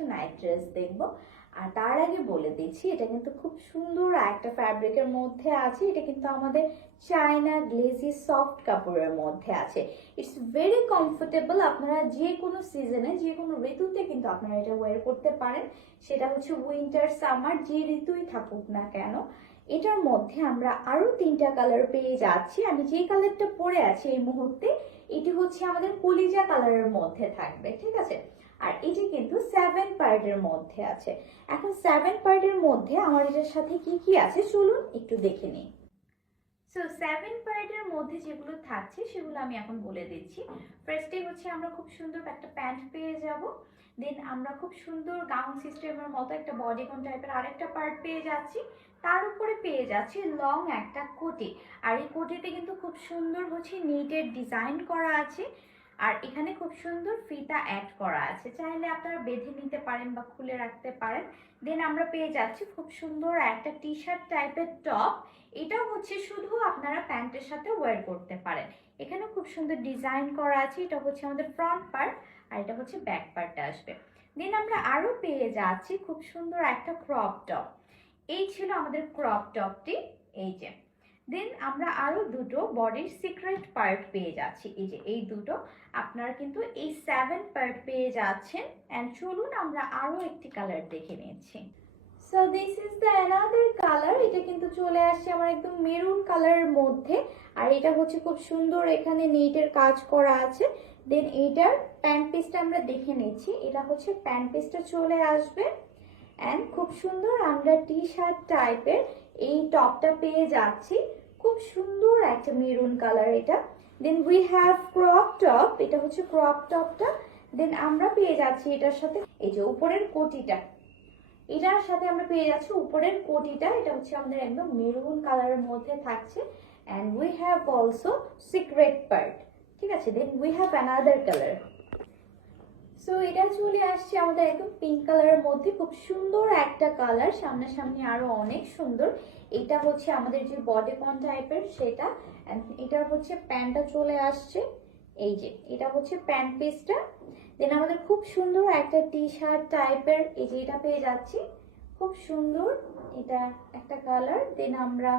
কিছু night dress দেখবো। আর তার আগে বলে দিচ্ছি এটা কিন্তু খুব সুন্দর একটা ফ্যাব্রিকের মধ্যে আছে। এটা কিন্তু আমাদের চায়না গ্লেজি সফট কাপড়ের মধ্যে আছে। It's very comfortable. আপনারা যে কোনো সিজনে যে কোনো ঋতুতে কিন্তু আপনারা এটা ওয়্যার করতে পারেন। সেটা হচ্ছে উইন্টার সামার যে ঋতুই থাকুক না কেন। এটার মধ্যে আমরা আরো 3টা কালার পেয়ে যাচ্ছি। আমি যে কালারটা পরে আছি এই মুহূর্তে এটি হচ্ছে আমাদের কলিজা কালারের মধ্যে থাকবে, ঠিক আছে। আর এটি কিন্তু 7 পার্টের মধ্যে আছে। এখন 7 পার্টের মধ্যে আমার এটার সাথে কি কি আছে চলুন একটু দেখে নিই। সো 7 পার্টের মধ্যে যেগুলো থাকছে সেগুলো আমি এখন বলে দিচ্ছি। ফার্স্টে হচ্ছে আমরা খুব সুন্দর একটা প্যান্ট পেয়ে যাব। দেন আমরা খুব সুন্দর গাউন সিস্টেমের মতো একটা বডিকন টাইপের আরেকটা পার্ট পেয়ে যাচ্ছি। তার উপরে পেয়ে যাচ্ছি লং একটা কোটি। আর এই কোটিতে কিন্তু খুব সুন্দর হচ্ছে নিটের ডিজাইন করা আছে। আর এখানে খুব সুন্দর ফিতা অ্যাড করা আছে, চাইলে আপনারা বেঁধে নিতে পারেন বা খুলে রাখতে পারেন। দেন আমরা পেয়ে যাচ্ছি খুব সুন্দর একটা টি শার্ট টাইপের টপ। এটাও হচ্ছে শুধু আপনারা প্যান্টের সাথে ওয়্যার করতে পারেন। এখানে খুব সুন্দর ডিজাইন করা আছে। এটা হচ্ছে আমাদের ফ্রন্ট পার্ট আর এটা হচ্ছে ব্যাক পার্টটা আসবে। দেন আমরা আরো পেয়ে যাচ্ছি খুব সুন্দর একটা ক্রপ টপ। এই ছিল আমাদের ক্রপ টপটি, এই যে। দেন আমরা আরো দুটো বডির সিক্রেট পার্ট পেয়ে যাচ্ছি, এই যে এই দুটো। আপনারা কিন্তু এই 7 পার্ট পেয়ে যাচ্ছেন। এন্ড চলুন আমরা আরো একটি কালার দেখে নিচ্ছি। So this is the another colour. এটা কিন্তু চলে আসছে আমার একদম মেরুন কালারের মধ্যে। আর এটা হচ্ছে খুব সুন্দর এখানে নেটের কাজ করা আছে। দেন এইটার প্যান্ট পিসটা আমরা দেখে নিচ্ছি। এটা হচ্ছে প্যান্ট পিসটা চলে আসবে। অ্যান্ড খুব সুন্দর আমরা টি শার্ট টাইপের এই টপটা পেয়ে যাচ্ছি। খুব সুন্দর একটা মেরুন কালার এটা। Then we have crop top. এটা হচ্ছে ক্রপ টপটা। দেন আমরা পেয়ে যাচ্ছি এটার সাথে এই যে উপরের কোটিটা। এটার সাথে আমরা পেয়ে যাচ্ছি উপরের কোটিটা। এটা হচ্ছে আমাদের একদম মেরুন কালারের মধ্যে থাকছে। And we have also secret part, ঠিক আছে। Then we have another colour. So এটা চলে আসছে আমাদের একদম পিঙ্ক কালারের মধ্যে। খুব সুন্দর একটা কালার, সামনাসামনি আরো অনেক সুন্দর। এটা হচ্ছে আমাদের যে বডিকন টাইপের সেটা। এটা হচ্ছে প্যান্টটা চলে আসছে, এই যে এটা হচ্ছে প্যান্ট পিসটা। দেন আমাদের খুব সুন্দর একটা টি শার্ট টাইপের এই যে এটা পেয়ে যাচ্ছি। খুব সুন্দর এটা একটা কালার। দেন আমরা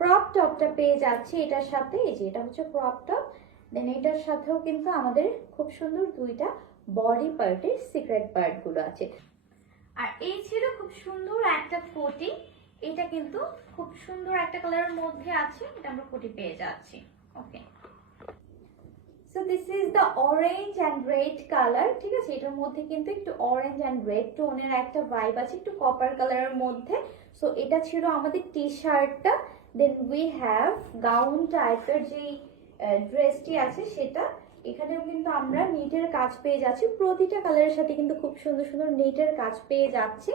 ক্রপ টপটা পেয়ে যাচ্ছি এটার সাথে, এই যে এটা হচ্ছে ক্রপ টপ। দেন এটার সাথেও কিন্তু আমাদের খুব সুন্দর দুইটা বডি পার্টের সিক্রেট পার্ট গুলো আছে। আর এই ছিল খুব সুন্দর একটা কোটি। এটা কিন্তু খুব সুন্দর একটা কালারের মধ্যে আছে। এটা আমরা কোটি পেয়ে যাচ্ছি, okay. So this is the orange and red colour, ঠিক আছে। এটার মধ্যে কিন্তু একটু অরেঞ্জ অ্যান্ড রেড টোনের একটা ভাইব আছে, একটু কপার কালারের মধ্যে। সো এটা ছিল আমাদের টি শার্টটা। দেন উই হ্যাভ গাউন টাইপের যে ড্রেসটি আছে সেটা। এখানেও কিন্তু আমরা নেটের কাজ পেয়ে যাচ্ছি। প্রতিটা কালারের সাথে কিন্তু খুব সুন্দর সুন্দর নেটের কাজ পেয়ে যাচ্ছি।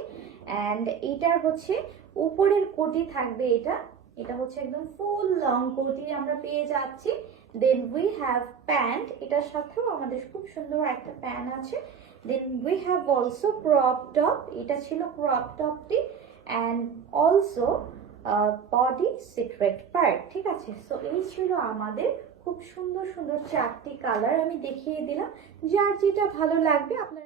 অ্যান্ড এটার হচ্ছে উপরের কোটি থাকবে এটা। এটা হচ্ছে একদম ফুল লং কোটি আমরা পেয়ে যাচ্ছি। Then we have pant. এটার সাথেও আমাদের খুব সুন্দর একটা প্যান্ট আছে। Then we have also crop top. এটা ছিল ক্রপ টপটি। And also body secret part, ঠিক আছে। সো এই ছিল আমাদের খুব সুন্দর সুন্দর 4টি কালার। আমি দেখিয়ে দিলাম, যার যেটা ভালো লাগবে আপনার